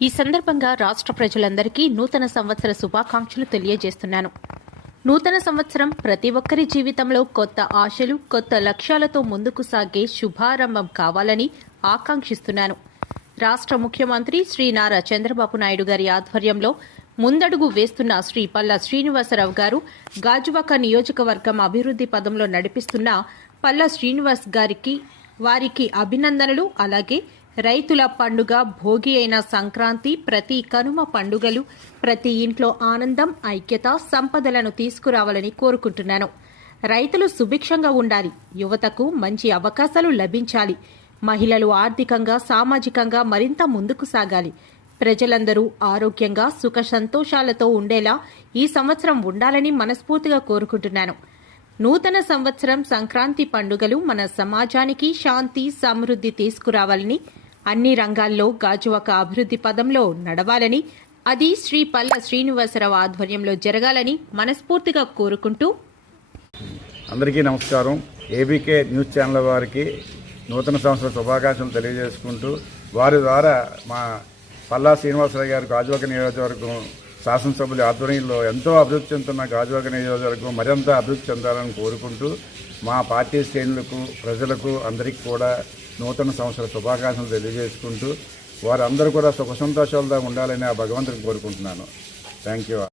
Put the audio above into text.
ఈ సందర్భంగా రాష్ట్ర ప్రజలందరికీ నూతన సంవత్సర శుభాకాంక్షలు తెలియజేస్తున్నాను. నూతన సంవత్సరం ప్రతి ఒక్కరి జీవితంలో కొత్త ఆశలు, కొత్త లక్ష్యాలతో ముందుకు సాగే శుభారంభం కావాలని ఆకాంక్షిస్తున్నాను. రాష్ట్ర ముఖ్యమంత్రి శ్రీ నారా చంద్రబాబు నాయుడు గారి ఆధ్వర్యంలో ముందడుగు వేస్తున్న శ్రీ పల్లా శ్రీనివాసరావు గారు గాజువాక నియోజకవర్గం అభివృద్ధి పదంలో నడిపిస్తున్న పల్లా శ్రీనివాస్ గారికి వారికి అభినందనలు. అలాగే రైతుల పండుగ భోగి అయిన సంక్రాంతి, ప్రతి కనుమ పండుగలు ప్రతి ఇంట్లో ఆనందం, ఐక్యత, సంపదలను తీసుకురావాలని కోరుకుంటున్నాను. రైతులు సుభిక్షంగా ఉండాలి, యువతకు మంచి అవకాశాలు లభించాలి, మహిళలు ఆర్థికంగా, సామాజికంగా మరింత ముందుకు సాగాలి, ప్రజలందరూ ఆరోగ్యంగా, సుఖ సంతోషాలతో ఉండేలా ఈ సంవత్సరం ఉండాలని మనస్ఫూర్తిగా కోరుకుంటున్నాను. నూతన సంవత్సరం సంక్రాంతి పండుగలు మన సమాజానికి శాంతి, సమృద్ధి తీసుకురావాలని, అన్ని రంగాల్లో గాజువాక అభివృద్ధి పదంలో నడవాలని, అది శ్రీ పల్లా శ్రీనివాసరావు ఆధ్వర్యంలో జరగాలని మనస్ఫూర్తిగా కోరుకుంటూ అందరికీ నమస్కారం. ఏబీకే న్యూస్ ఛానల్ వారికి నూతన సంవత్సర శుభాకాంక్షలు తెలియజేసుకుంటూ వారి ద్వారా మా పల్లా శ్రీనివాసరావు గారు గాజువాక నియోజకవర్గం శాసనసభ్యుల ఆధ్వర్యంలో ఎంతో అభివృద్ధి చెందుతున్న గాజువాక నియోజకవర్గం మరింత అభివృద్ధి చెందాలని కోరుకుంటూ మా పార్టీ శ్రేణులకు, ప్రజలకు అందరికీ కూడా నూతన సంవత్సర శుభాకాంక్షలు తెలియజేసుకుంటూ వారందరూ కూడా సుఖ సంతోషాలతో ఉండాలని ఆ భగవంతుని కోరుకుంటున్నాను. Thank you.